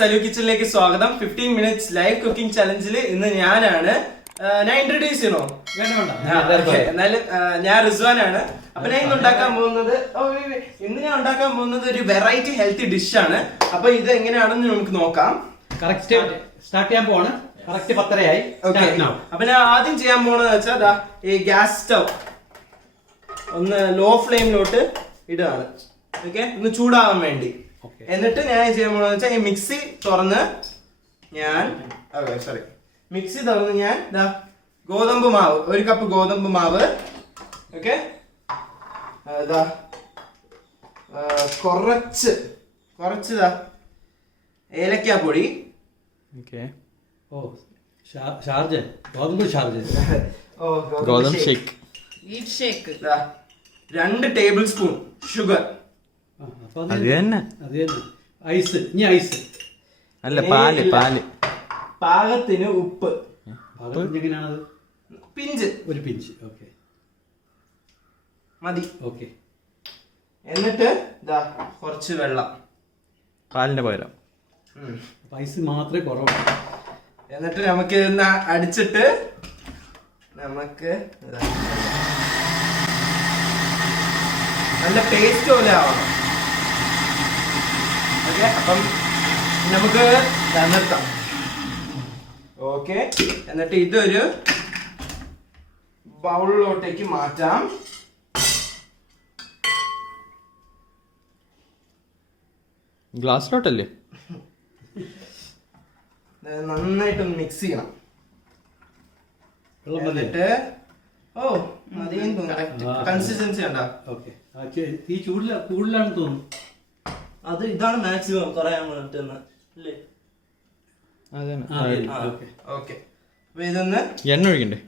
സലു കിച്ചണിലേക്ക് സ്വാഗതം. 15 minutes live cooking ചലഞ്ചിൽ ഇന്ന് ഞാൻ ഇൻട്രൊഡ്യൂസ് ചെയ്യണോ? എന്നാലും ഞാൻ റിസ്വാൻ ആണ്. അപ്പൊ ഞാൻ ഇന്ന് ഉണ്ടാക്കാൻ പോകുന്നത് ഒരു വെറൈറ്റി ഹെൽത്തി ഡിഷ് ആണ്. അപ്പൊ ഇത് എങ്ങനെയാണെന്ന് നമുക്ക് നോക്കാം. സ്റ്റാർട്ട് ചെയ്യാൻ പോവാണ്. കറക്റ്റ് 10:30 അപ്പൊ ഞാൻ ആദ്യം ചെയ്യാൻ പോണെന്ന് വെച്ചാൽ ഈ ഗ്യാസ് സ്റ്റവ് ഒന്ന് ലോ ഫ്ലെയിമിലോട്ട് ഇടുകയാണ്. ഓക്കെ, ഒന്ന് ചൂടാവാൻ വേണ്ടി. എന്നിട്ട് ഞാൻ ചെയ്യാൻ പോണെന്ന് വെച്ചാൽ ഈ മിക്സി തുറന്ന് ഞാൻ ഗോതമ്പ് മാവ്, 1 കപ്പ് ഗോതമ്പ് മാവ്, ഓക്കെ, കുറച്ച് ഏലക്കാപ്പൊടി, ഗോതമ്പ് ഷേക്ക്, 2 ടേബിൾ സ്പൂൺ ഷുഗർ, പാകത്തിന് ഉപ്പ്, ഒരു പിഞ്ച് മതി. എന്നിട്ട് കുറച്ച് വെള്ളം, പാലിന്റെ പകരം ഐസ് മാത്രമേ കുറവുള്ളൂ. എന്നിട്ട് നമുക്ക് ഇതൊന്ന് അടിച്ചിട്ട് നമുക്ക് നല്ല പേസ്റ്റ് പോലെ ആവണം. ഓക്കെ, അപ്പം നമുക്ക് നിർത്താം. ഓക്കെ, എന്നിട്ട് ഇതൊരു ബൗളിലോട്ടേക്ക് മാറ്റാം. ഗ്ലാസ്സിലോട്ടല്ലേ? നന്നായിട്ടൊന്ന് മിക്സ് ചെയ്യണം. എന്നിട്ട് കൺസിസ്റ്റൻസി ഉണ്ടോ? ഈ കൂടുതലാണ് തോന്നുന്നു. അത് ഇതാണ് മാക്സിമം പറയാൻ പറ്റുന്ന അല്ലേ? ഓക്കെ, അപ്പൊ ഇതൊന്ന് എണ്ണ ഒഴിക്കണ്ടേ?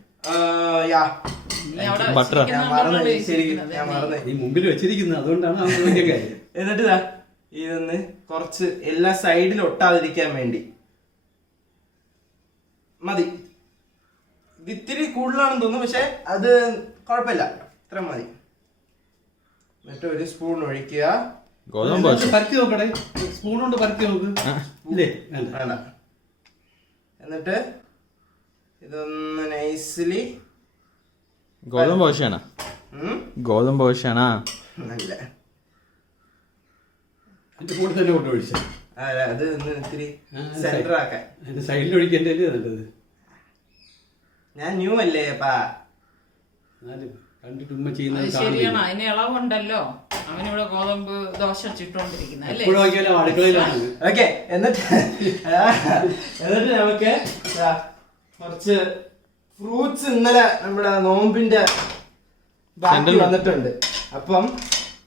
ബട്ടർ ഞാൻ മറന്നേ. ഈ മുമ്പിൽ വെച്ചിരിക്കുന്നത് അതുകൊണ്ടാണ്. എന്നിട്ട് ഇതൊന്ന് കുറച്ച് എല്ലാ സൈഡിലും ഒട്ടാതിരിക്കാൻ വേണ്ടി മതി. ഇത് ഇത്തിരി കൂടുതലാണെന്ന് തോന്നുന്നു, പക്ഷെ അത് കുഴപ്പമില്ല, ഇത്ര മതി. എന്നിട്ട് 1 സ്പൂൺ ഒഴിക്കുക. പരത്തി നോക്കട്ടെ, സ്പൂൺ കൊണ്ട് പരത്തി നോക്ക്. വേണ്ട. എന്നിട്ട് ഇതൊന്ന് നൈസ്ലി. ഗോതമ്പ് ദോശയാണോ? ഗോതമ്പ് ദോശയാണോ? നല്ല അതിന്റെ കൂടെ തന്നെ കൊണ്ട് ഒഴിച്ച അത് ഇത്തിരി സെന്റർ ആക്കാൻ. അതിന്റെ സൈഡിൽ ഒഴിക്കേണ്ടല്ലേ നല്ലത്. ഞാൻ ന്യൂ അല്ലേ അപ്പാ, കണ്ടിട്ട് ഉമ്മ ചെയ്യുന്നത് ശരിയാണ്. അതിന് ഇളവുണ്ടല്ലോ. അവനിവിടെ ഗോതമ്പ് ദോശ ചുട്ടോണ്ടിരിക്കുന്നത് അല്ലേ? അടുക്കളയിലാണ്. ഓക്കെ, എന്നിട്ട് നമുക്ക് കുറച്ച് ഫ്രൂട്ട്സ് ഇന്നലെ നമ്മുടെ നോമ്പിന്റെ ബാക്കി വന്നിട്ടുണ്ട്. അപ്പം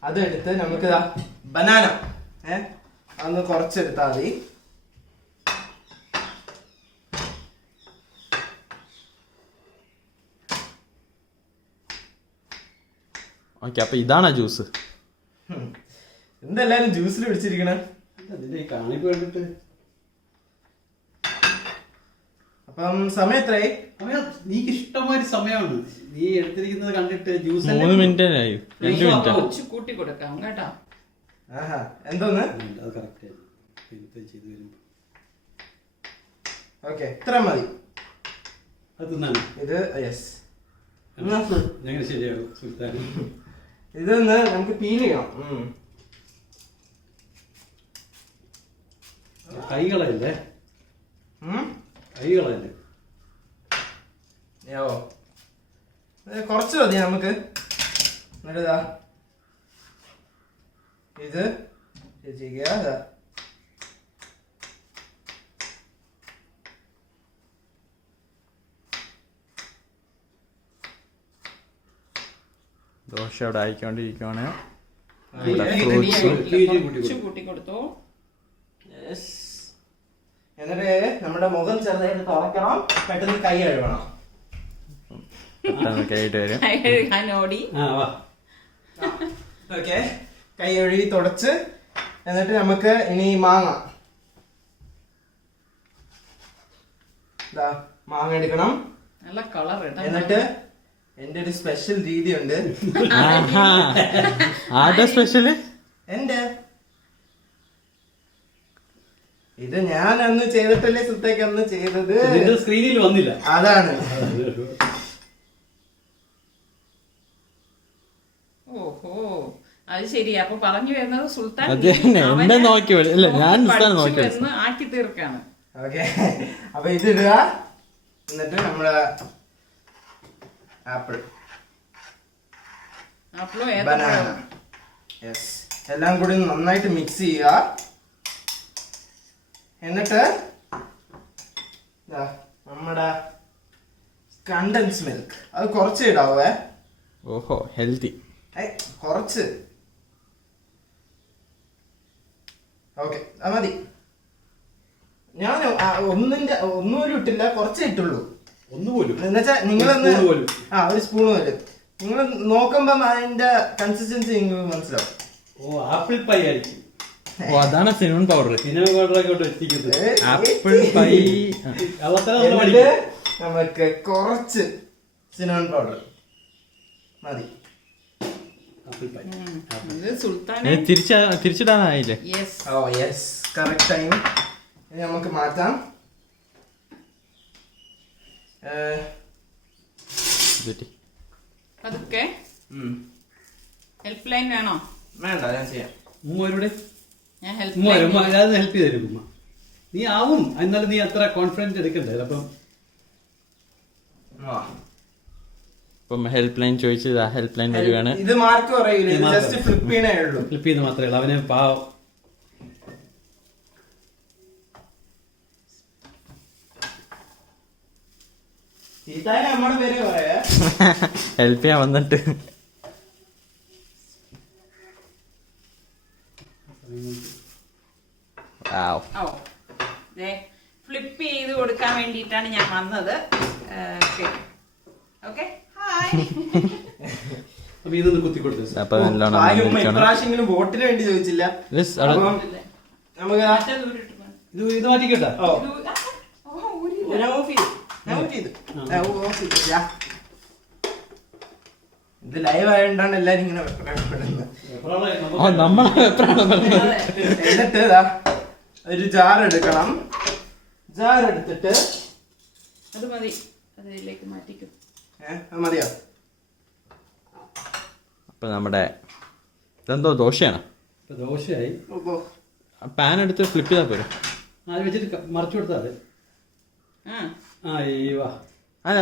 അതെടുത്ത് നമുക്ക് ബനാന അതൊന്ന് കുറച്ചെടുത്താൽ മതി. ഓക്കെ, അപ്പൊ ഇതാണോ ജ്യൂസ്? എന്തെല്ലാരും ജ്യൂസിൽ പിടിച്ചിരിക്കണേ? കാണിപ്പ് കണ്ടിട്ട്. അപ്പം സമയം എത്രയായി? നീക്ക് ഇഷ്ടമായൊരു സമയമാണ് നീ എടുത്തിരിക്കുന്നത് കണ്ടിട്ട്. ജ്യൂസ് 3 മിനിറ്റ് ആയി. 2 മിനിറ്റ് കൂട്ടി കൊടുക്കാം കേട്ടോ. എന്തോന്ന്? അത് കറക്റ്റ് ചെയ്ത് വരുമ്പോ ഓക്കെ, ഇത്ര മതി. അത് തിന്നാണ് ഇത്. യെസ്, എങ്ങനെ ശരിയാകും സുൽത്താൻ? ഇതൊന്ന് നമുക്ക് പീൽ ചെയ്യണം. കൈകളല്ലേ? കുറച്ച് മതി നമുക്ക്. എന്നിട്ട് ഇത് ദോശ അവിടെ ആയിക്കൊണ്ടിരിക്കുവാണ്. കൂട്ടി കൊടുത്തു. എന്നിട്ട് നമ്മുടെ മുഖം ചെറുതായിട്ട് തുറക്കണം. പെട്ടെന്ന് കൈ കഴുകണം. ഓക്കെ, കൈ കഴുകി തുടച്ച്. എന്നിട്ട് നമുക്ക് ഇനി മാങ്ങ എടുക്കണം. നല്ല കളർ. എന്നിട്ട് എന്റെ ഒരു സ്പെഷ്യൽ രീതിയുണ്ട്. ആരുടെ സ്പെഷ്യല്? എന്റെ ഇത് ഞാൻ അന്ന് ചെയ്തിട്ടല്ലേ സുൽത്താക്ക് അന്ന് ചെയ്തത്. സ്ക്രീനിൽ വന്നില്ല, അതാണ്. ഓഹോ, അത് ശരി. അപ്പൊ പറഞ്ഞു വരുന്നത് സുൽത്താൻ എന്നെ നോക്കി ഇല്ല, ഞാൻ ആക്കി തീർക്കാണ്. ഓക്കെ, അപ്പൊ ഇത് ഇടുക. എന്നിട്ട് നമ്മുടെ ആപ്പിൾ, ബനാന, യെസ്, എല്ലാം കൂടി നന്നായിട്ട് മിക്സ് ചെയ്യുക. എന്നിട്ട് നമ്മുടെ കണ്ടൻസ് മിൽക്ക് അത് കുറച്ച് ഇടാവേ. ഓഹോ, ഹെൽത്തി. കുറച്ച്. ഓക്കെ, അത് മതി. ഞാൻ ഒന്നുപോലും ഇട്ടില്ല, കുറച്ചേ ഇട്ടുള്ളൂ. ഒന്നുപോലും എന്നുവെച്ചാ നിങ്ങളൊന്ന് ഒരു സ്പൂൺ പോലും നിങ്ങൾ നോക്കുമ്പം അതിന്റെ കൺസിസ്റ്റൻസി നിങ്ങൾക്ക് മനസ്സിലാവും. ഓ, ആപ്പിൾ പൈ ആയിരിക്കും. ഓ, അതാണ് സിനമൺ പൗഡർ. സിനമൺ പൗഡർ ഒക്കെ വെച്ചിരിക്കുന്നത്. Apple pie. നമുക്ക് കുറച്ച് സിനമൺ പൗഡർ മതി. തിരിച്ചിടാനായില്ലേ? Oh yes, correct time. നമുക്ക് മാറ്റാം. അതൊക്കെ ഹെൽപ്പ് ലൈൻ വേണോ? വേണ്ട, ഞാൻ ചെയ്യാം. ഹെൽപ്പ് ചെയ്തു ഉമ്മ. നീ ആവും, എന്നാലും നീ അത്ര കോൺഫിഡൻസ് എടുക്കണ്ടേ. അപ്പം ഹെൽപ്പ് ലൈൻ ചോദിച്ചത് ഹെൽപ്പ് ലൈൻ വരികയാണ്. ഇത് മാർക്ക് പറയില്ല, ജസ്റ്റ് ഫ്ലിപ്പ് ചെയ്യണേ ഉള്ളൂ. ഫ്ലിപ്പ് ചെയ്ത് മാത്രമേ ഉള്ളൂ. അവന് പാവം. നമ്മുടെ പേര് പറയാ ഹെൽപ്പ് ചെയ്യാൻ വന്നിട്ട്. ഫ്ലിപ്പ് ചെയ്ത് കൊടുക്കാൻ വേണ്ടിയിട്ടാണ് ഞാൻ വന്നത്. ഇതൊന്ന് കുത്തി കൊടുത്തു. ബോട്ടിന് വേണ്ടി ചോദിച്ചില്ല. ഇത് മാറ്റിക്കട്ടാ. ഇത് ലൈവ് ആയതുകൊണ്ടാണ് എല്ലാരും ഇങ്ങനെ എന്നിട്ട് ഒരു ജാർ എടുക്കണം. ജാർ എടുത്തിട്ട് അത് മതി, അതിലേക്ക് മാറ്റിക്കും. അത് മതിയോ? അപ്പൊ നമ്മുടെ ഇതെന്തോ ദോശയാണ്. ദോശയായി. പാൻ എടുത്ത് ഫ്ലിപ്പ് ചെയ്താൽ പോരെ? അത് വെച്ചിട്ട് മറിച്ചു കൊടുത്താൽ മതി.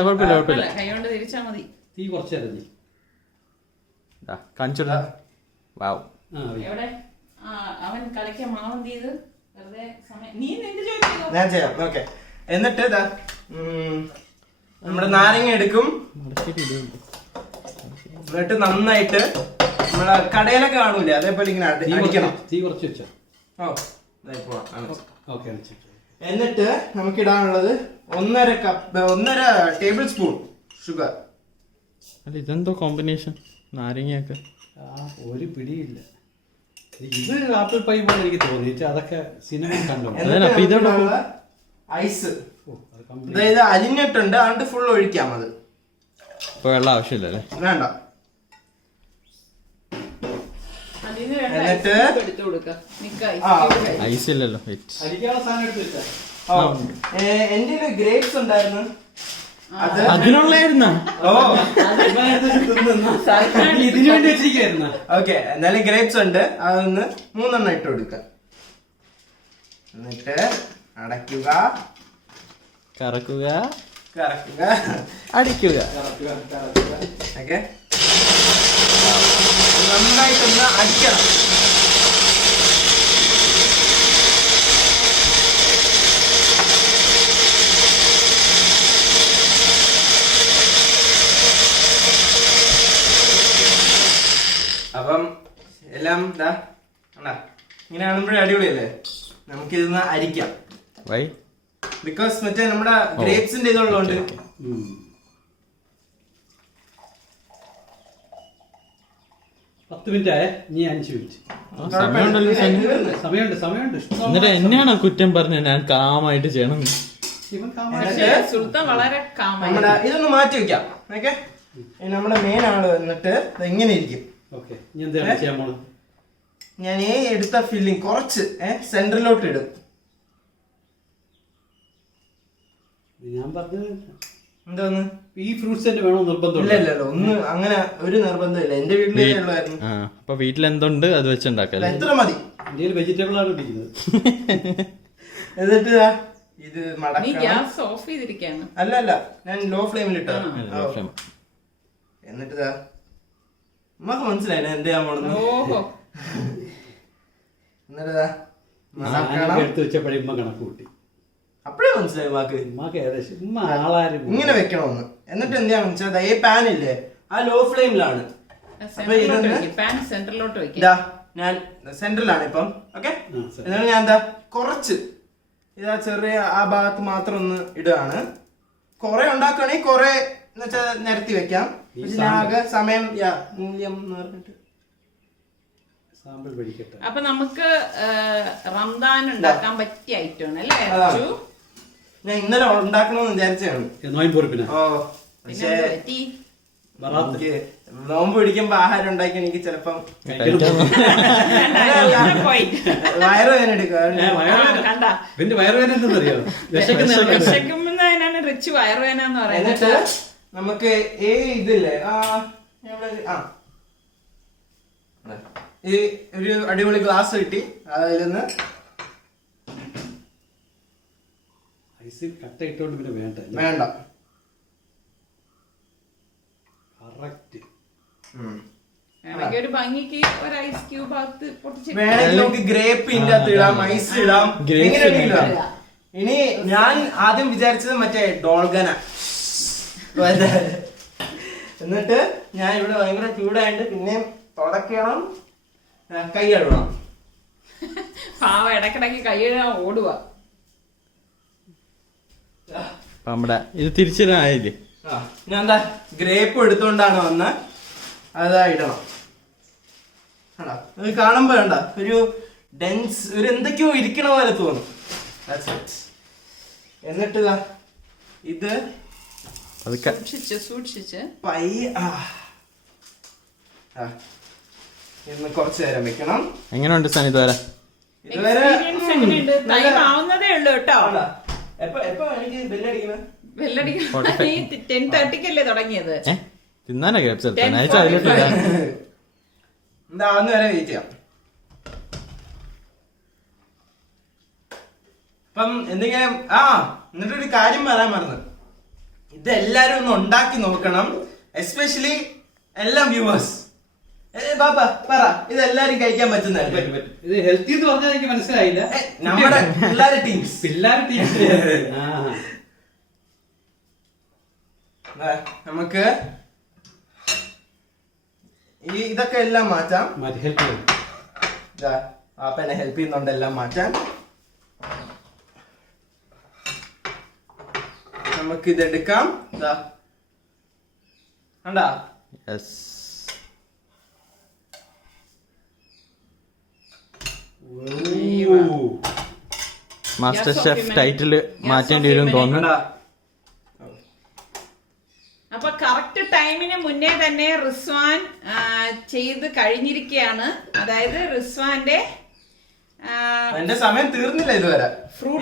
കുഴപ്പമില്ല, കുഴപ്പമില്ല. കൈകൊണ്ട് തിരിച്ചാ മതി. തീ കുറച്ചേരം നീ കാണിച്ചു. വാവ്, എവിടെ അവൻ കളിക്കാൻ മാവം ചെയ്ത് വെറുതെ സമയം. നീ ഞാൻ ചെയ്യാം. ഓക്കെ, എന്നിട്ട് നമ്മുടെ നാരങ്ങ എടുക്കും. എന്നിട്ട് നന്നായിട്ട് നമ്മളെ കടയിലൊക്കെ കാണൂലേ, അതേപോലെ ഇങ്ങനെ അടിക്കണം. തീ കുറച്ച് വെച്ചോ. എന്നിട്ട് നമുക്കിടാനുള്ളത് 1.5 ടേബിൾ സ്പൂൺ ഷുഗർ. അല്ല, ഇതെന്തോ കോമ്പിനേഷൻ നാരങ്ങയൊക്കെ. ഒരു പിടിയില്ല. ഇത് ആപ്പിൾ പൈ പോലെ എനിക്ക് തോന്നി. അതൊക്കെ സിനിമ കണ്ടു. ഐസ്, അതായത് അലിഞ്ഞിട്ടുണ്ട്, അതുകൊണ്ട് ഫുൾ ഒഴിക്കാം. അത് ഇപ്പൊ വെള്ളം ആവശ്യമില്ലല്ലേ? വേണ്ട. എന്നിട്ട് ഐസ് ഇല്ലല്ലോ. എന്റെ ഗ്രേപ്സ് ഉണ്ടായിരുന്നു, അതിനുള്ളായിരുന്ന. ഇതിനു വേണ്ടി വെച്ചിരിക്കുന്നു. ഓക്കെ, എന്നാലും ഗ്രേപ്സ് ഉണ്ട്, അതൊന്ന് 3 ഇട്ട് കൊടുക്കുക. എന്നിട്ട് അടയ്ക്കുക, കറക്കുക, കറക്കുക, അടിക്കുക. ഓക്കെ, നന്നായിട്ടൊന്ന് അടിക്കണം. അപ്പം എല്ലാം ഇങ്ങനെ കാണുമ്പോഴേ അടിപൊളിയല്ലേ. നമുക്ക് ഇതൊന്ന് അരിക്കാം. ബിക്കോസ് മറ്റേ നമ്മുടെ ഗ്രേപ്സിന്റെ ഇതുള്ളതുകൊണ്ട്. 10 മിനിറ്റ് ആയേ, നീ 5 മിനിറ്റ് സമയമുണ്ട്. എന്നിട്ട് എന്നെയാണോ കുറ്റം പറഞ്ഞ ഞാൻ കാമായിട്ട് ചെയ്യണം? ഇതൊന്ന് മാറ്റി വെക്കാം. ഓക്കെ, നമ്മുടെ മെയിൻ ആള് വന്നിട്ട് ഇങ്ങനെ ഇരിക്കും. ഞാൻ എടുത്ത ഫില്ലിങ് കുറച്ച് സെന്ററിലോട്ട് ഇടും. ഞാൻ പറഞ്ഞത് എന്തോന്ന് ഈ ഫ്രൂട്ട്സ് തന്നെ വേണോ നിർബന്ധമില്ല. ഇല്ലല്ലോ ഒന്ന് അങ്ങനെ ഒരു നിർബന്ധമില്ല. എന്റെ വീട്ടിലേ ഉള്ളായിരുന്നു. അപ്പൊ വീട്ടിലെന്തുണ്ട് അത് വെച്ചുണ്ടാക്കല്ലേ? എത്ര മതി. ഇന്ത്യയിൽ വെജിറ്റബിൾ ആണ് ഇരിക്കുന്നത്. എന്നിട്ട് ഇത് നീ മടക്കണം. ഗ്യാസ് ഓഫ് ചെയ്തിരിക്കാണ്. അല്ല ഞാൻ ലോ ഫ്ലെയിമിൽ ഇട്ടാ. എന്നിട്ട് നമുക്ക് മനസ്സിലായി എന്ത് ചെയ്യാൻ പോണെന്ന്. ഓഹോ. എന്നിട്ട് എടുത്ത് വെച്ചപ്പോഴേ ഉമ്മ കണക്ക് കൂട്ടി. അപ്പഴേ മനസ്സിലായി ഉമ്മാക്ക് ഏകദേശം ഉമ്മ ആളാരും ഇങ്ങനെ വെക്കണമെന്ന്. എന്നിട്ട് എന്താ വെച്ചാൽ ഈ പാൻ ഇല്ലേ ആ ലോ ഫ്ലെയിമിലാണ്. സെന്ററിലോട്ട് വെക്കാം. ഞാൻ സെന്ററിലാണ് ഇപ്പം. ഓക്കെ, എന്നിട്ട് ഞാൻ എന്താ കുറച്ച് ഇതാ ചെറിയ ആ ഭാഗത്ത് മാത്രം ഒന്ന് ഇടുകയാണ്. കുറെ ഉണ്ടാക്കുകയാണെങ്കിൽ കുറെ എന്ന് വെച്ചാൽ നിരത്തി വെക്കാം. ആകെ സമയം മൂല്യം എന്ന് പറഞ്ഞിട്ട് അപ്പൊ നമുക്ക് റംദാൻ ഉണ്ടാക്കാൻ പറ്റിയ ഐറ്റം അല്ലേ? ഞാൻ ഇന്നലെ ഉണ്ടാക്കണമെന്ന് വിചാരിച്ചാണ്. പക്ഷേ നോമ്പ് പിടിക്കുമ്പോ ആഹാരം ഉണ്ടാക്കി എനിക്ക് ചെലപ്പം വയറുവേദന എടുക്കുക. റിച്ച് വയറുവേദന എന്ന് പറയുന്നത്. എന്നിട്ട് നമുക്ക് ഇതില്ലേ ഈ ഒരു അടിപൊളി ഗ്ലാസ് കിട്ടി. അതിൽ നിന്ന് കട്ട ഇട്ടോണ്ട് പിന്നെ വേണ്ട. ഒരു ഭംഗിക്ക് ഒരു ഐസ് ക്യൂബ് അകത്ത് വേണമെങ്കിൽ നമുക്ക് ഗ്രേപ്പ് ഇതിന്റെ അകത്ത് ഇടാം, ഐസ് ഇടാം, ഇനി ഞാൻ ആദ്യം വിചാരിച്ചത് മറ്റേ ഡോൾഗന. എന്നിട്ട് ഞാൻ ഇവിടെ ഭയങ്കര ചൂടായിട്ട് പിന്നെ തുടക്കണം, കൈ കഴുകണം. പാവ ഇടക്കിടക്ക് കൈ കഴുകാൻ ഓടുക. ഇത് തിരിച്ചിടാനായില്ലേ? ഞാൻ എന്താ ഗ്രേപ്പ് എടുത്തോണ്ടാണ് വന്ന് അതാ ഇടണം. അത് കാണുമ്പോ വേണ്ട ഒരു ഡെൻസ് ഒരു എന്തൊക്കെയോ ഇരിക്കണ പോലെ തോന്നും. എന്നിട്ട് ഇത് സൂക്ഷിച്ച് ഇന്ന് കുറച്ചു നേരം വെക്കണം. എങ്ങനെയുണ്ട് സൻ ഇതുവരെ? ആവുന്നതേ ഉള്ളൂ കേട്ടോ. എനിക്ക് ബെല്ലടിക്കണം. 10:30 തുടങ്ങിയത്. തിന്നാനാ എന്താന്ന് വരെ വെയിറ്റ് ചെയ്യാം. അപ്പം എന്തെങ്കിലും എന്നിട്ടൊരു കാര്യം പറയാൻ മറന്നു. ഇതെല്ലാരും ഒന്ന് ഉണ്ടാക്കി നോക്കണം, എസ്പെഷ്യലി എല്ലാ വ്യൂവേഴ്സ്. ബാബാ പറ, ഇതെല്ലാരും കഴിക്കാൻ പറ്റുന്നതല്ലേ? ഇത് ഹെൽത്തി എന്ന് പറഞ്ഞാൽ എനിക്ക് മനസ്സിലായില്ല. നമ്മുടെ പിള്ളേരെ ടീംസ് നമുക്ക് ഇതൊക്കെ എല്ലാം മാറ്റാം. ആപ്പനെ ഹെൽപ്പ് ചെയ്യുന്നുണ്ട് എല്ലാം മാറ്റാൻ. നമുക്ക് ഇതെടുക്കാം. കണ്ടാ മാസ്റ്റർ ഷെഫ് ടൈറ്റിൽ മാറ്റേണ്ടി വരും തോന്നുന്നു. അപ്പൊ കറക്റ്റ് ടൈമിന് മുന്നേ തന്നെ റിസ്വാൻ ചെയ്ത് കഴിഞ്ഞിരിക്കുകയാണ്. അതായത് റിസ്വാന്റെ എന്റെ സമയം തീർന്നില്ല ഇതുവരെ.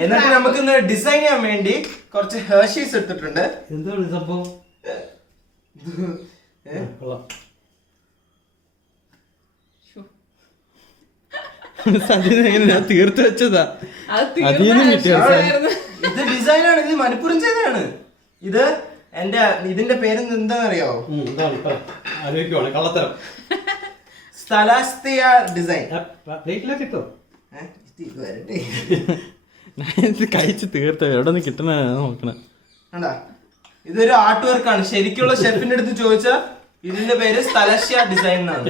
എന്നിട്ട് നമുക്ക് ഇന്ന് ഡിസൈൻ ചെയ്യാൻ വേണ്ടി കുറച്ച് ഹെർഷീസ് എടുത്തിട്ടുണ്ട്. എന്താണ് സംഭവം? തീർത്ത് വെച്ചതാ. ഇത് ഡിസൈനാണ്, ഇത് മനഃപൂർവ്വം ചെയ്തതാണ്. ഇത് ഇതിന്റെ പേര് എന്താണെന്നറിയാവോ? കള്ളത്തരം. സ്ഥലാസ്തിയ ഡിസൈൻ. കഴിച്ച് തീർത്ത എവിടെ നിന്ന് കിട്ടണ നോക്കണ. ഇതൊരു ആർട്ട് വർക്കാണ്. ശരിക്കുള്ള ഷെഫിന്റെ അടുത്ത് ചോദിച്ചാൽ ഇതിന്റെ പേര് സ്ഥലശ്യ ഡിസൈൻ എന്നാണ്.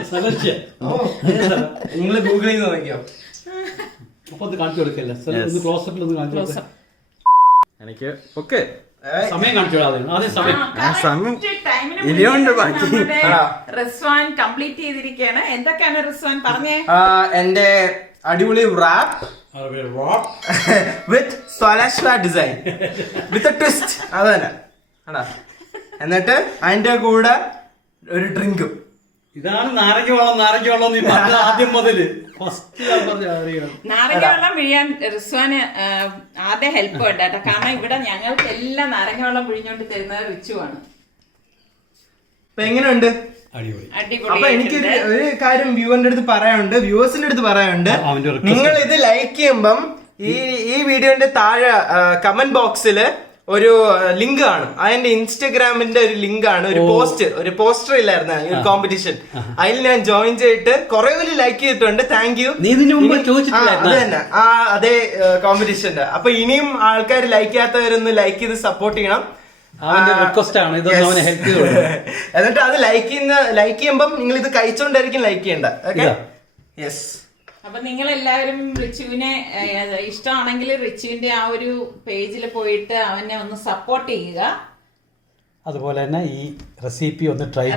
നിങ്ങൾ ഗൂഗിൾ ചെയ്ത് നോക്കിയോ? എനിക്ക് ഓക്കെ സമയം കാണിച്ചു. ഇനിയുണ്ട് ബാക്കി. റിസ്വാൻ കംപ്ലീറ്റ് ചെയ്തിരിക്കുകയാണ്. എന്തൊക്കെയാണ് റിസ്വാൻ പറഞ്ഞേ? എന്റെ അടിപൊളി റാപ്പ് വിത്ത് സ്വലാശ്വ ഡിസൈൻ വിത്ത് എ ട്വിസ്റ്റ്. അത് തന്നെ. എന്നിട്ട് അതിന്റെ കൂടെ ഒരു ഡ്രിങ്കും ഇതാണ് നാരങ്ങ വെള്ളം നീ പറഞ്ഞ ആദ്യം മുതല് ഫസ്റ്റ് നാരങ്ങ വെള്ളം പിഴിയാൻ റിസ്വാന് ആദ്യം ഹെൽപ്പ് വേണ്ട കേട്ടോ. കാരണം ഇവിടെ ഞങ്ങൾക്ക് എല്ലാം നാരങ്ങ വെള്ളം പിഴിഞ്ഞോണ്ട് തരുന്നത് റിച്ചുവാണ്. അപ്പൊ എങ്ങനെയുണ്ട്? അടിപൊളി. അപ്പൊ എനിക്ക് ഒരു കാര്യം വ്യൂവേഴ്സിന്റെ അടുത്ത് പറയാനുണ്ട്. നിങ്ങൾ ഇത് ലൈക്ക് ചെയ്യുമ്പം ഈ വീഡിയോന്റെ താഴെ കമന്റ് ബോക്സില് ഒരു ലിങ്ക് കാണും. അതിന്റെ ഇൻസ്റ്റഗ്രാമിന്റെ ഒരു ലിങ്ക് ആണ്. ഒരു പോസ്റ്റർ ഇല്ലായിരുന്നു ഈ ഒരു കോമ്പറ്റീഷൻ. അതിൽ ഞാൻ ജോയിൻ ചെയ്തിട്ട് കുറെ പേര് ലൈക്ക് ചെയ്തിട്ടുണ്ട്. Thank you. അത് തന്നെ അതേ കോമ്പറ്റീഷന്റെ. അപ്പൊ ഇനിയും ആൾക്കാർ ലൈക്ക് ചെയ്യാത്തവരൊന്ന് ലൈക്ക് ചെയ്ത് സപ്പോർട്ട് ചെയ്യണം. റിക്വസ്റ്റ് ആണ്. എന്നിട്ട് അത് ലൈക്ക് ചെയ്യുമ്പം നിങ്ങൾ ഇത് കഴിച്ചോണ്ടായിരിക്കും ലൈക്ക് ചെയ്യണ്ട. Okay, yes. അപ്പൊ നിങ്ങൾ എല്ലാവരും റിച്ചുവിനെ ഇഷ്ടമാണെങ്കിൽ റിച്ചുവിന്റെ ആ ഒരു പേജിൽ പോയിട്ട് അവനെ ഒന്ന് സപ്പോർട്ട് ചെയ്യുക. അതുപോലെ തന്നെ ഈ റെസിപ്പി ഒന്ന് ട്രൈ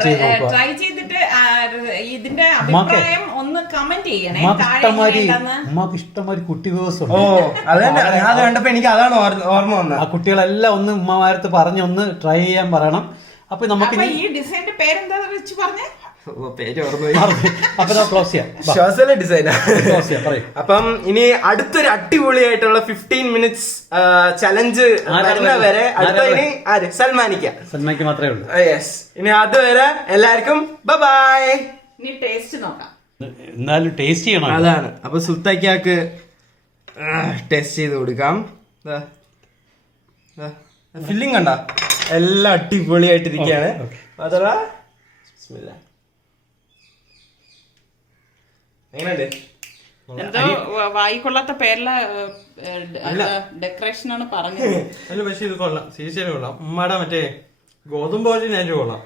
ചെയ്തിട്ട് ഇതിന്റെ അഭിപ്രായം ഒന്ന് കമന്റ് ചെയ്യണേ. ഉമ്മാക്ക് ഇഷ്ടംമാതിരി കുട്ടി ദിവസം അത് കണ്ടപ്പോ എനിക്ക് അതാണ് ഓർമ്മ വന്നത്. ആ കുട്ടികളെല്ലാം ഒന്ന് ഉമ്മമാരത്ത് പറഞ്ഞൊന്ന് ട്രൈ ചെയ്യാൻ പറയണം. അപ്പൊ നമുക്ക് ഈ ഡിസൈന്റെ പേരെന്താ റിച്ചു പറഞ്ഞേ? അപ്പം ഇനി അടുത്തൊരു അടിപൊളിയായിട്ടുള്ള 15 മിനിറ്റ്സ് ചലഞ്ച് വരെ സൽമാനിക്ക് മാത്രമേ ഉള്ളൂ. യെസ്. ഇനി അതുവരെ എല്ലാവർക്കും ബൈ. ഇനി ടേസ്റ്റ് നോക്കാം. എന്നാലും ടേസ്റ്റ് ചെയ്യണം. അതാണ്. അപ്പൊ സുൽത്താക്കിയാക്ക് ടേസ്റ്റ് ചെയ്ത് കൊടുക്കാം. ഫില്ലിംഗ് കണ്ട എല്ലാം അടിപൊളിയായിട്ടിരിക്കുകയാണ്. അതല്ല എന്തോ വായിക്കൊള്ളാത്ത പേരില ഡെക്കറേഷൻ ആണ് പറഞ്ഞത്. അല്ല പക്ഷെ ഇത് കൊള്ളാം, സീരിയസ്ലി കൊള്ളാം. ഉമ്മാടെ മറ്റേ ഗോതമ്പ് കൊള്ളാം.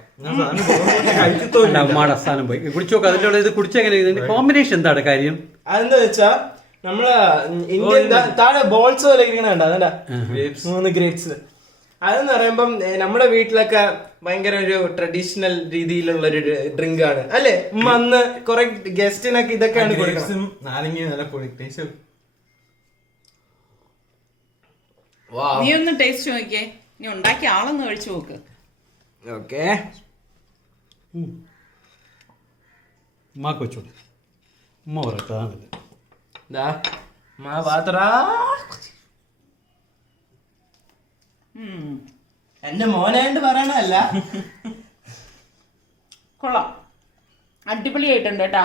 ഉമ്മാടെ സ്ഥാനം പോയി കുടിച്ചു നോക്കാം. അതിന്റെ ഇത് കുടിച്ചെങ്ങനെ കോമ്പിനേഷൻ എന്താണ് കാര്യം? അതെന്താ വെച്ചാ നമ്മള് ഇന്ത്യൻ താഴെ ബോൾസ് പോലെ ഇരിക്കണ അതല്ല 3 ഗ്രേപ്സ്. അതെന്ന് പറയുമ്പം നമ്മുടെ വീട്ടിലൊക്കെ ഭയങ്കര ഒരു ട്രഡീഷണൽ രീതിയിലുള്ള ഒരു ഡ്രിങ്ക് ആണ് അല്ലേ? അന്ന് കുറെ ഗസ്റ്റിനൊക്കെ ഇതൊക്കെയാണ് കൊടുക്കുന്നത്. നീ ഒന്ന് ടേസ്റ്റ് നോക്കിയേ. നീ ഉണ്ടാക്കിയ ആളൊന്ന് കഴിച്ചു നോക്ക്. ഓക്കെ, ഉമ്മാക്ക് വെച്ചോ. ഉമ്മ പറയത്താന്നില്ല. എന്റെ മോനായിട്ട് പറയണല്ല. കൊള്ളാം, അടിപൊളിയായിട്ടുണ്ട് കേട്ടാ.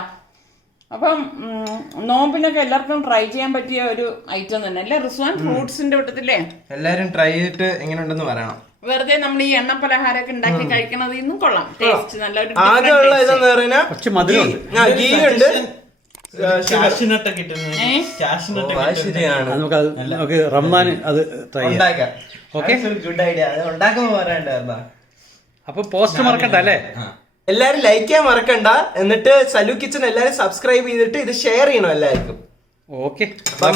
അപ്പം നോമ്പിനൊക്കെ എല്ലാവർക്കും ട്രൈ ചെയ്യാൻ പറ്റിയ ഒരു ഐറ്റം തന്നെ അല്ലേ റിസ്വാൻ? ഫ്രൂട്ട്സിന്റെ കൂട്ടത്തില്ലേ? എല്ലാരും ട്രൈ ചെയ്തിട്ട് എങ്ങനെയുണ്ടെന്ന് പറയണം. വെറുതെ നമ്മൾ ഈ എണ്ണ പലഹാരമൊക്കെ ഉണ്ടാക്കി കഴിക്കണത് ഇന്നും കൊള്ളാം. ടേസ്റ്റ് നല്ലൊരു ആകെയുള്ള ഇതെന്ന് പറഞ്ഞാൽ ഗീ ഉണ്ട്, നമുക്ക് റംസാൻ അത് ട്രൈ ചെയ്യാം. Good idea. അത് ഉണ്ടാക്കുമ്പോ പറയണ്ടായിരുന്ന. അപ്പൊ പോസ്റ്റ് മറക്കണ്ട അല്ലേ? എല്ലാരും ലൈക്ക് ചെയ്യാൻ മറക്കണ്ട. എന്നിട്ട് സലു കിച്ചൺ എല്ലാരും സബ്സ്ക്രൈബ് ചെയ്തിട്ട് ഇത് ഷെയർ ചെയ്യണം എല്ലാവർക്കും. Okay, by.